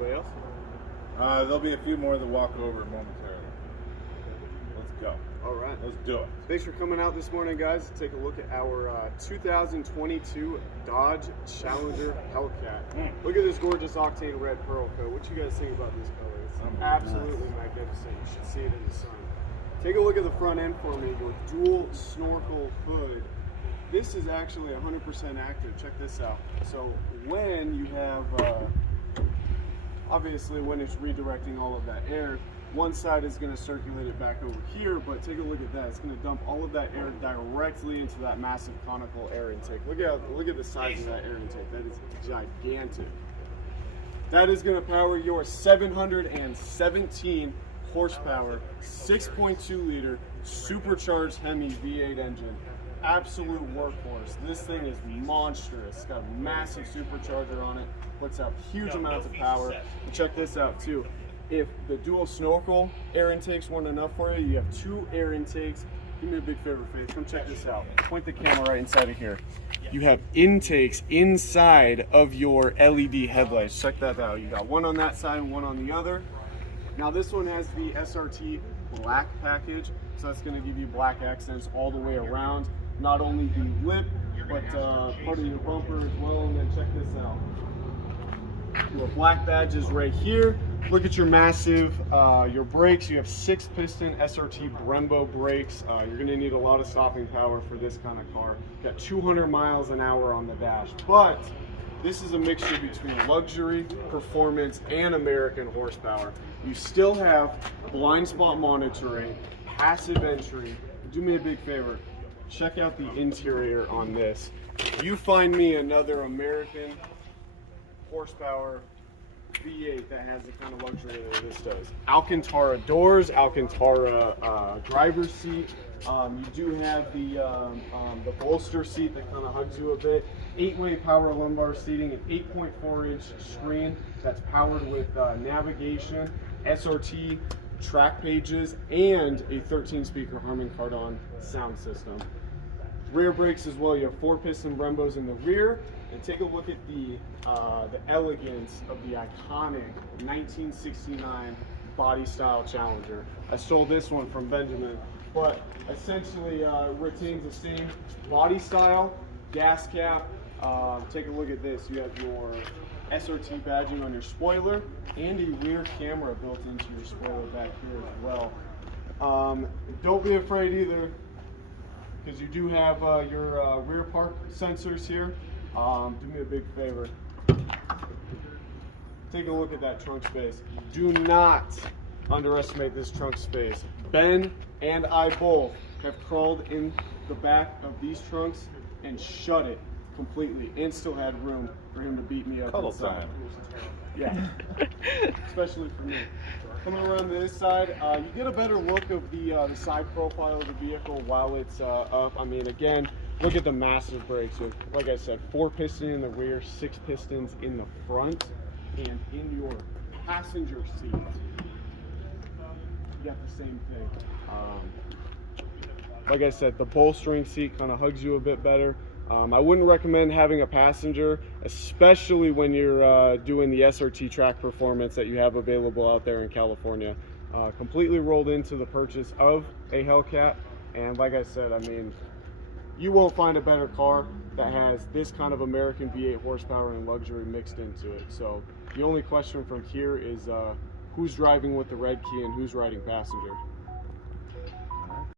Anybody else? There'll be a few more that walk over momentarily. Let's go. All right. Let's do it. Thanks for coming out this morning, guys, to take a look at our 2022 Dodge Challenger Hellcat. Look at this gorgeous octane red pearl coat. What you guys think about this color? It's absolutely magnificent. You should see it in the sun. Take a look at the front end for me. Your dual snorkel hood. This is actually 100% active. Check this out. So when you have, obviously when it's redirecting all of that air, one side is going to circulate it back over here, but take a look at that. It's going to dump all of that air directly into that massive conical air intake. Look at the size of that air intake. That is gigantic. That is going to power your 717 horsepower, 6.2 liter supercharged Hemi V8 engine. Absolute workhorse. This thing is monstrous. It's got a massive supercharger on it, puts out huge amounts of power. And check this out too. If the dual snorkel air intakes weren't enough for you, you have two air intakes. Do me a big favor, Faith. Come check this out. Point the camera right inside of here. You have intakes inside of your LED headlights. Check that out. You got one on that side and one on the other. Now this one has the SRT black package, so that's going to give you black accents all the way around. Not only the lip, but part of your bumper as well. And then check this out. Your black badges right here. Look at your massive, your brakes. You have 6-piston SRT Brembo brakes. You're going to need a lot of stopping power for this kind of car. Got 200 miles an hour on the dash, but this is a mixture between luxury, performance, and American horsepower. You still have blind spot monitoring, passive entry. Do me a big favor. Check out the interior on this. You find me another American horsepower V8 that has the kind of luxury that this does. Alcantara doors, Alcantara driver's seat. You do have the bolster seat that kind of hugs you a bit. 8-way power lumbar seating, an 8.4-inch screen that's powered with navigation, SRT track pages, and a 13-speaker Harman Kardon sound system. Rear brakes as well. You have 4-piston Brembos in the rear. And take a look at the elegance of the iconic 1969 body style Challenger. I stole this one from Benjamin, but essentially retains the same body style, gas cap. Take a look at this. You have your SRT badging on your spoiler and a rear camera built into your spoiler back here as well. Don't be afraid either, because you do have your rear park sensors here. Do me a big favor. Take a look at that trunk space. Do not underestimate this trunk space. Ben and I both have crawled in the back of these trunks and shut it completely, and still had room for him to beat me up inside. Yeah, especially for me. Coming around to this side, you get a better look of the side profile of the vehicle while it's up. I mean, again, look at the massive brakes. So, like I said, 4-piston in the rear, 6 pistons in the front, and in your passenger seat, you got the same thing. Like I said, the bolstering seat kind of hugs you a bit better. I wouldn't recommend having a passenger, especially when you're doing the SRT track performance that you have available out there in California. Completely rolled into the purchase of a Hellcat, and like I said, I mean, you won't find a better car that has this kind of American V8 horsepower and luxury mixed into it. So the only question from here is who's driving with the red key and who's riding passenger?